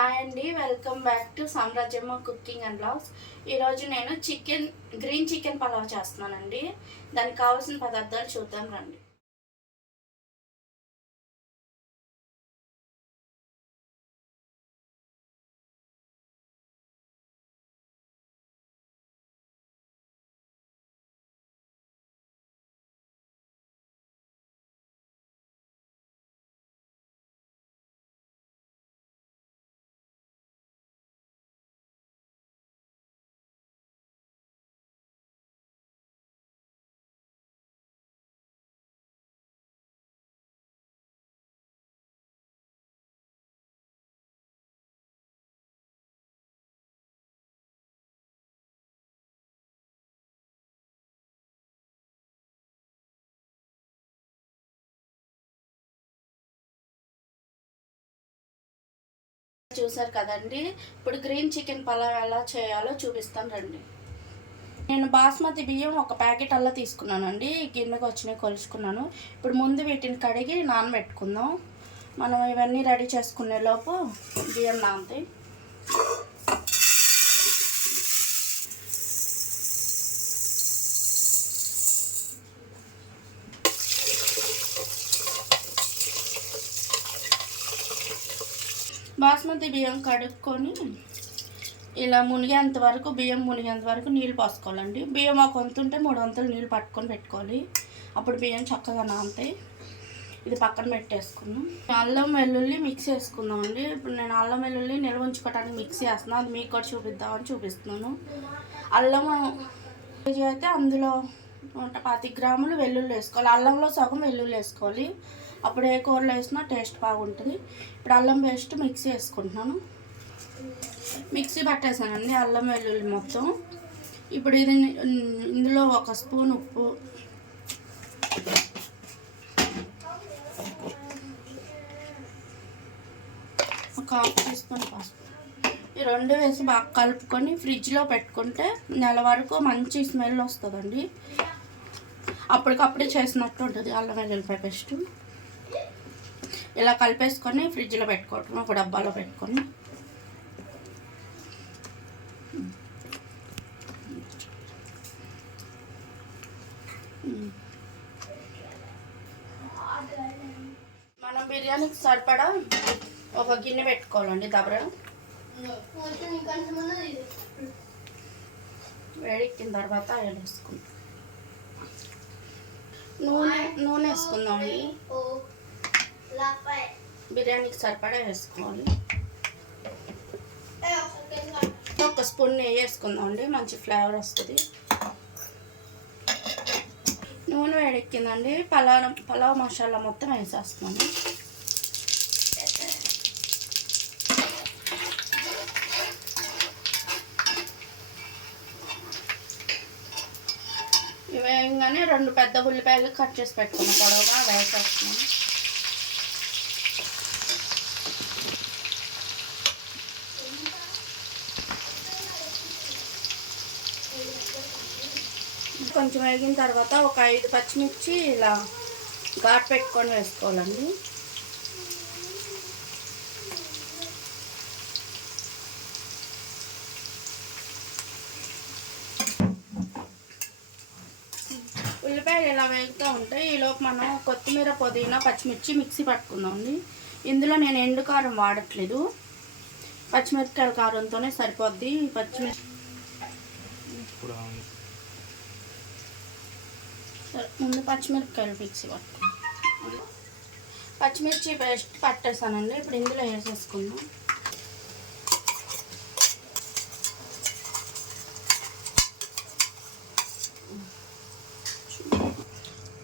Hi అండి, welcome back to Samrajyamma cooking and blogs. ఈరోజు నేను గ్రీన్ చికెన్ పలావ్ చేస్తున్నానండి. దానికి కావాల్సిన పదార్థాలు చూద్దాం రండి. చూసారు కదండి, ఇప్పుడు గ్రీన్ చికెన్ పలావ్ ఎలా చేయాలో చూపిస్తాను రండి. నేను బాస్మతి బియ్యం ఒక ప్యాకెట్ అలా తీసుకున్నానండి. గిన్నెకి వచ్చినాయి కొలుచుకున్నాను. ఇప్పుడు ముందు వీటిని కడిగి నానబెట్టుకుందాం. మనం ఇవన్నీ రెడీ చేసుకునే లోపు బియ్యం నానతాయి. బాస్మతి బియ్యం కడుక్కొని ఇలా మునిగేంత వరకు బియ్యం మునిగేంత వరకు నీళ్ళు పోసుకోవాలండి. బియ్యం ఒక వంతుంటే 3 వంతులు నీళ్ళు పట్టుకొని పెట్టుకోవాలి. అప్పుడు బియ్యం చక్కగా నానతాయి. ఇది పక్కన పెట్టేసుకున్నాం. అల్లం వెల్లుల్లి మిక్సీ వేసుకుందామండి. ఇప్పుడు నేను అల్లం వెల్లుల్లి నిల్వ ఉంచుకోవడానికి మిక్సీ వేస్తున్నాను. అది మీకు కూడా చూపిద్దామని చూపిస్తున్నాను. అల్లం అయితే అందులో 125 గ్రాములు వెల్లుల్లి వేసుకోవాలి. అల్లంలో సగం వెల్లుల్లి వేసుకోవాలి. అప్పుడు ఏ కూరలో వేసినా టేస్ట్ బాగుంటుంది. ఇప్పుడు అల్లం పేస్ట్ మిక్సీ వేసుకుంటున్నాను. మిక్సీ పట్టేసానండి అల్లం వెల్లుల్లి మొత్తం. ఇప్పుడు ఇది ఇందులో 1 స్పూన్ ఉప్పు, ఒక 1/2 టీ స్పూన్ పసుపు, ఈ 2 వేసి బాగా కలుపుకొని ఫ్రిడ్జ్లో పెట్టుకుంటే నెల వరకు మంచి స్మెల్ వస్తుందండి. అప్పటికప్పుడే చేసినట్టు ఉంటుంది అల్లం వెల్లుల్లిపాయ పేస్ట్. ఇలా కలిపేసుకొని ఫ్రిడ్జ్లో పెట్టుకోవటం, ఒక డబ్బాలో పెట్టుకొని. మనం బిర్యానీకి సరిపడా ఒక గిన్నె పెట్టుకోవాలండి. దబర వేడెక్కిన తర్వాత ఆయిల్ వేసుకుందాం. నూనె వేసుకుందామండి. బిర్యానీకి సరిపడా వేసుకోవాలి. 1 స్పూన్ నెయ్యి వేసుకుందామండి, మంచి ఫ్లేవర్ వస్తుంది. నూనె వేడెక్కిందండి. పలావ్ మసాలా మొత్తం వేసేస్తున్నాను. ఇవి వేయగానే 2 పెద్ద ఉల్లిపాయలు కట్ చేసి పెట్టుకున్నాను పొడవుగా, వేసేస్తున్నాను. కొంచెం వేగిన తర్వాత ఒక 5 పచ్చిమిర్చి ఇలా ఘాటు పెట్టుకొని వేసుకోవాలండి. ఉల్లిపాయలు ఇలా వేగుతూ ఉంటాయి. ఈలోపు మనం కొత్తిమీర, పుదీనా, పచ్చిమిర్చి మిక్సీ పట్టుకుందామండి. ఇందులో నేను ఎండు కారం వాడట్లేదు, పచ్చిమిరపకాయల కారంతోనే సరిపోద్ది. ముందు పచ్చిమిరపకాయలు మిక్సీ పట్టుకుందాం. పచ్చిమిర్చి పేస్ట్ పట్టేసానండి. ఇప్పుడు ఇందులో వేసేసుకుందాం.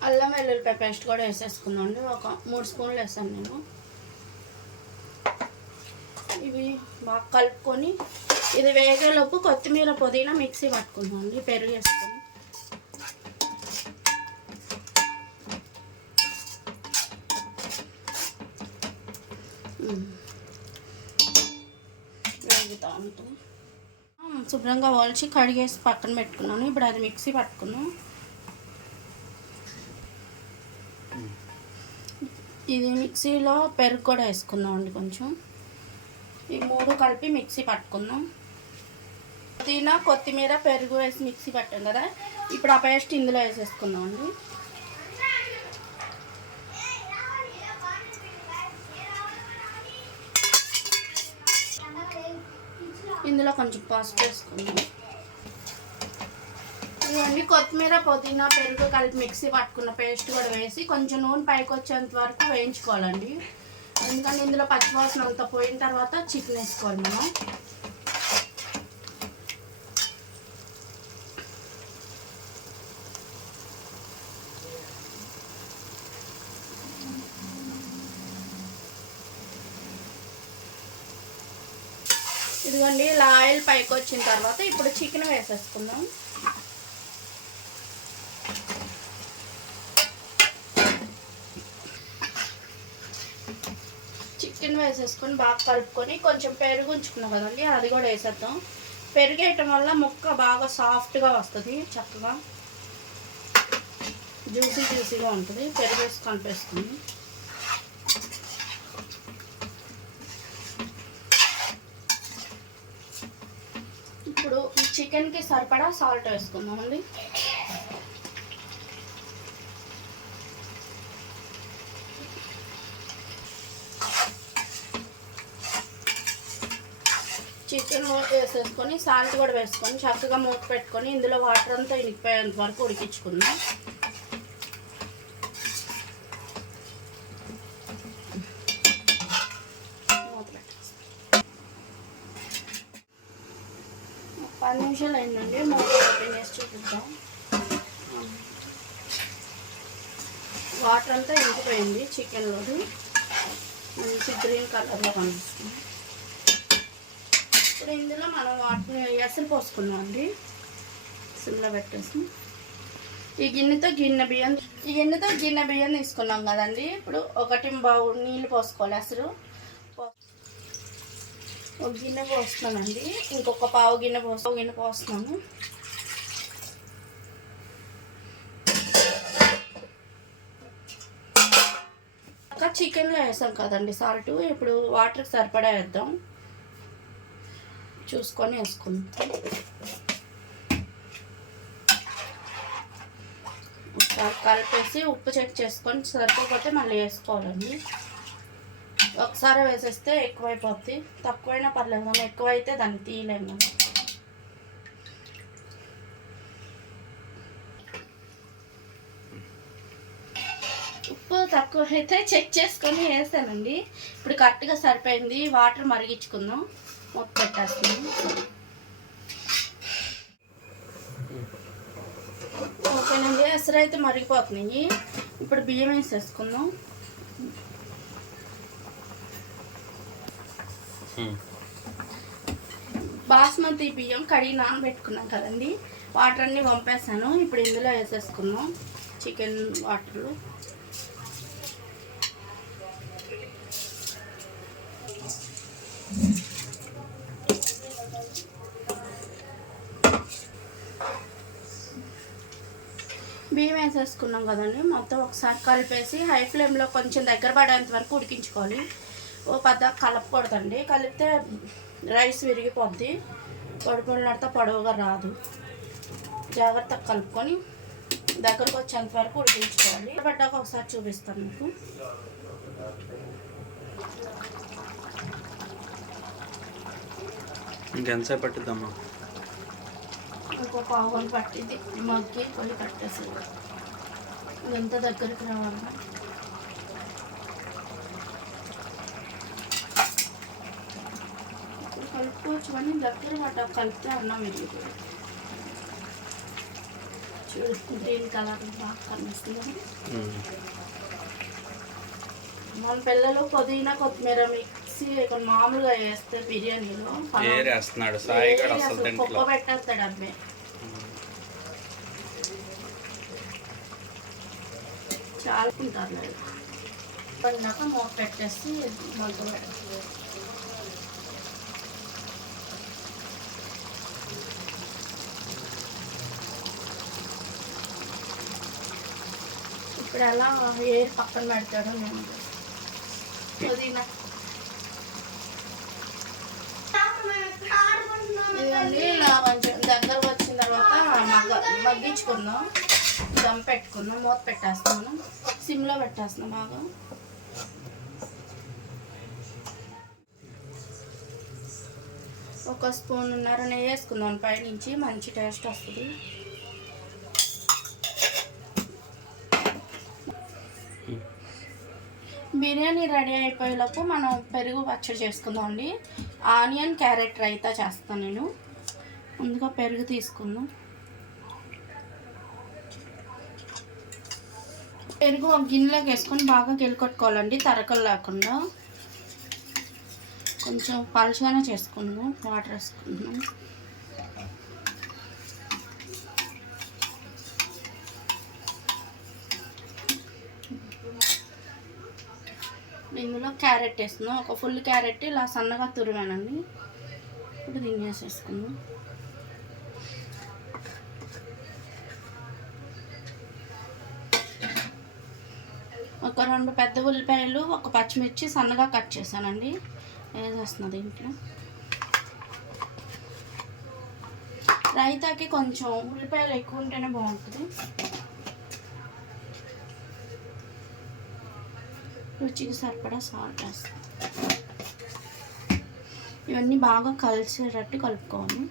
అల్లం వెల్లుల్లిపాయ పేస్ట్ కూడా వేసేసుకుందాం అండి. ఒక 3 స్పూన్లు వేసాను నేను. ఇవి బాగా కలుపుకొని ఇది వేగేలోపు కొత్తిమీర, పుదీనా మిక్సీ పట్టుకుందాం అండి. పెరుగు వేసుకొని వేగుతూ ఉంటుంది. శుభ్రంగా ఒలిచి కడిగేసి పక్కన పెట్టుకున్నాను. ఇప్పుడు అది మిక్సీ పట్టుకున్నాను. ఇది మిక్సీలో పెరుగు కూడా వేసుకుందాం అండి కొంచెం. ఈ 3 కలిపి మిక్సీ పట్టుకుందాం. పుదీనా, కొత్తిమీర, పెరుగు వేసి మిక్సీ పట్టాం కదా, ఇప్పుడు ఆ పేస్ట్ ఇందులో వేసేసుకుందాం అండి. ఇందులో కొంచెం పసుపు వేసుకుందాం. ఇవన్నీ కొత్తిమీర, పుదీనా, పెరుగు కలిపి మిక్సీ పట్టుకున్న పేస్ట్ కూడా వేసి కొంచెం నూనె పైకి వచ్చేంత వరకు వేయించుకోవాలండి. ఎందుకంటే ఇందులో పచ్చివాసన అంతా పోయిన తర్వాత చికెన్ వేసుకోవాలి మనం. ఇదిగోండి ఇలా ఆయిల్ పైకి వచ్చిన తర్వాత ఇప్పుడు చికెన్ వేసేసుకుందాం. చికెన్ వేసేసుకొని బాగా కలుపుకొని కొంచెం పెరుగు ఉంచుకున్నాం కదండి, అది కూడా వేసేద్దాం. పెరుగు వేయటం వల్ల ముక్క బాగా సాఫ్ట్గా వస్తుంది, చక్కగా జ్యూసీగా ఉంటుంది. పెరుగు వేసి కలిపేసుకుంది. ఇప్పుడు ఈ చికెన్కి సరిపడా సాల్ట్ వేసుకుందామండి. చికెన్ వేసేసుకొని సాల్ట్ కూడా వేసుకొని చక్కగా మూత పెట్టుకొని ఇందులో వాటర్ అంతా ఇనికిపోయేంత వరకు ఉడికించుకుందాం. మూత పెట్టేసి 10 నిమిషాలు అయిందండి. మూత ఓపెన్ చేసి చూపిద్దాం. వాటర్ అంతా ఇంకిపోయింది, చికెన్లోది మంచి గ్రీన్ కలర్లో కనిపిస్తుంది. ఇప్పుడు ఇందులో మనం వాటిని ఎసరు పోసుకున్నాం అండి. సిమ్లో పెట్టేసి ఈ గిన్నెతో గిన్నె బియ్యం తీసుకున్నాం కదండి. ఇప్పుడు 1 బౌల్ నీళ్ళు పోసుకోవాలి. ఎసరు ఒక గిన్నె పోస్తున్నానండి, ఇంకొక పావు గిన్నె పోస్తున్నాను. ఇంకా చికెన్లో వేసాం కదండి సాల్ట్, ఇప్పుడు వాటర్కి సరిపడా వేద్దాం. చూసుకొని వేసుకుంటాం. ఒకసారి కలిపేసి ఉప్పు చెక్ చేసుకొని సరిపోతే మళ్ళీ వేసుకోవాలండి. ఒకసారి వేసేస్తే ఎక్కువైపోద్ది, తక్కువైనా పర్లేదు, మనం ఎక్కువైతే దాన్ని తీయలేము కదా. ఉప్పు తక్కువ అయితే చెక్ చేసుకొని వేసానండి. ఇప్పుడు కరెక్ట్గా సరిపోయింది. వాటర్ మరిగించుకుందాం. మూత పెట్టేస్తున్నాం. ఓకేనండి, ఎసరు అయితే మరిగిపోతున్నాయి. ఇప్పుడు బియ్యం వేసేసుకుందాం. బాస్మతి బియ్యం కడిగి నానబెట్టుకున్నాం కదండి, వాటర్ అన్నీ పంపేసాను. ఇప్పుడు ఇందులో వేసేసుకుందాం చికెన్ వాటర్లు. బియ్యం వేసేసుకున్నాం కదండి, మొత్తం ఒకసారి కలిపేసి హై ఫ్లేమ్లో కొంచెం దగ్గర పడేంత వరకు ఉడికించుకోవాలి. ఓ పెద్ద కలపకూడదండి, కలిపితే రైస్ విరిగిపోద్ది, పొడిపొడినడితే పొడవుగా రాదు. జాగ్రత్తగా కలుపుకొని దగ్గరకు వచ్చేంత వరకు ఉడికించుకోవాలి. పడ్డాక ఒకసారి చూపిస్తాను మీకు. ఇంకెంతసేపు పట్టిద్దామా? ఇంకో పావు గంట పట్టిద్ది. మగ్గి పొయ్యి కట్టేసేది, ఇదంతా దగ్గరికి రావాలి. ఇప్పుడు కలుపుకోవచ్చు, కానీ దగ్గర పడ్డాక కలిపితే అన్నం విరిగిపోయి గ్రీన్ కలర్ బాగా కనిపిస్తుంది. మన పిల్లలు పుదీనా కొత్తిమీర మిక్సీ మామూలుగా వేస్తే బిర్యానీలో కుక్క పెట్టేస్తాడు అబ్బాయి. చాలా తింటారు లేదు. పడినాక మూత పెట్టేసి మంట పెడతారు. ఇప్పుడు ఎలా ఏరు పక్కన పెడతాడో నేను పుదీనా ఇదండి ఇలా కొంచెం దగ్గరకు వచ్చిన తర్వాత మగ్గించుకుందాం. దమ్ పెట్టుకుందాం. మూత పెట్టేస్తున్నాను. సిమ్లో పెట్టేస్తున్నాం బాగా. ఒక స్పూన్నర నెయ్యి వేసుకుందాం పైనుంచి, మంచి టేస్ట్ వస్తుంది. బిర్యానీ రెడీ అయిపోయేలోపు మనం పెరుగు పచ్చడి చేసుకుందాం అండి. ఆనియన్ క్యారెట్ రైతా చేస్తాను నేను. ముందుగా పెరుగు తీసుకుందాం. పెరుగు ఒక గిన్నెలోకి వేసుకొని బాగా గిలకొట్టుకోవాలండి, తరకలు లేకుండా. కొంచెం పలుచగానే చేసుకుందాం. వాటర్ వేసుకుందాం. ఇందులో క్యారెట్ వేస్తున్నాం. ఒక ఫుల్ క్యారెట్ ఇలా సన్నగా తురిమానండి. ఇప్పుడు దీన్ని వేసేసుకుందాం. ఒక 2 పెద్ద ఉల్లిపాయలు, ఒక పచ్చిమిర్చి సన్నగా కట్ చేశానండి, వేసేస్తున్నా దీంట్లో. రైతాకి కొంచెం ఉల్లిపాయలు ఎక్కువ ఉంటేనే బాగుంటుంది. రుచికి సరిపడా సాల్ట్ వేస్తాం. ఇవన్నీ బాగా కలిసేటట్టు కలుపుకోవాలి.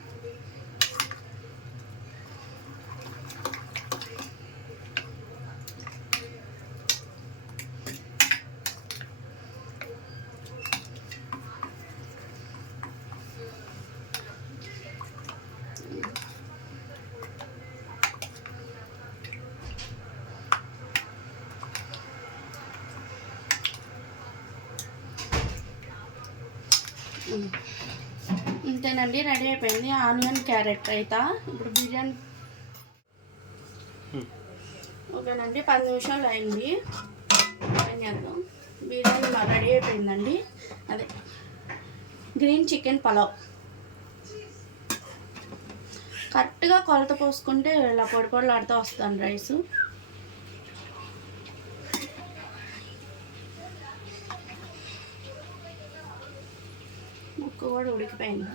ఇంతేనండి, రెడీ అయిపోయింది ఆనియన్ క్యారెట్ రైతా. ఇప్పుడు బిర్యానీ ఓకేనండి. 10 నిమిషాలు అయింది. చేద్దాం. బిర్యానీ రెడీ అయిపోయిందండి. అదే గ్రీన్ చికెన్ పలావ్. కరెక్ట్గా కొలత పోసుకుంటే ఇలా పొడి పొడిలాడుతూ వస్తుంది రైసు. ముక్క కూడా ఉడికిపోయింది.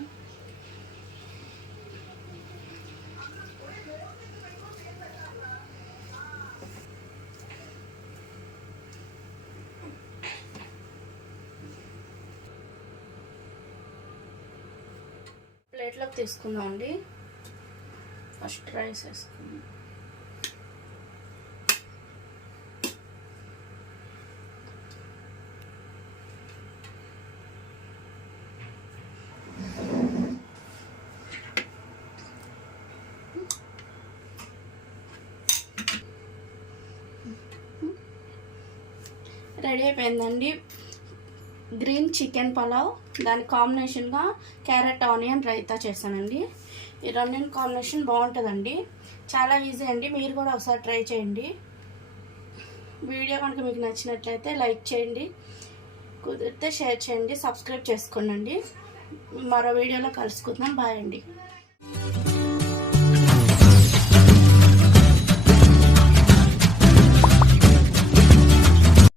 ప్లేట్లోకి తీసుకుందాం అండి. ఫస్ట్ రైస్ వేసుకుందాం. రెడీ అయిపోయిందండి గ్రీన్ చికెన్ పలావ్. దాని కాంబినేషన్గా క్యారెట్ ఆనియన్ రైతా చేశానండి. ఈ రెండింటి కాంబినేషన్ బాగుంటుందండి. చాలా ఈజీ అండి, మీరు కూడా ఒకసారి ట్రై చేయండి. వీడియో కనుక మీకు నచ్చినట్లయితే లైక్ చేయండి, కుదిరితే షేర్ చేయండి, సబ్స్క్రైబ్ చేసుకోండి. మరో వీడియోలో కలుసుకుందాం. బాయ్ అండి.